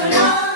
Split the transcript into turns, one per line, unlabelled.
for love.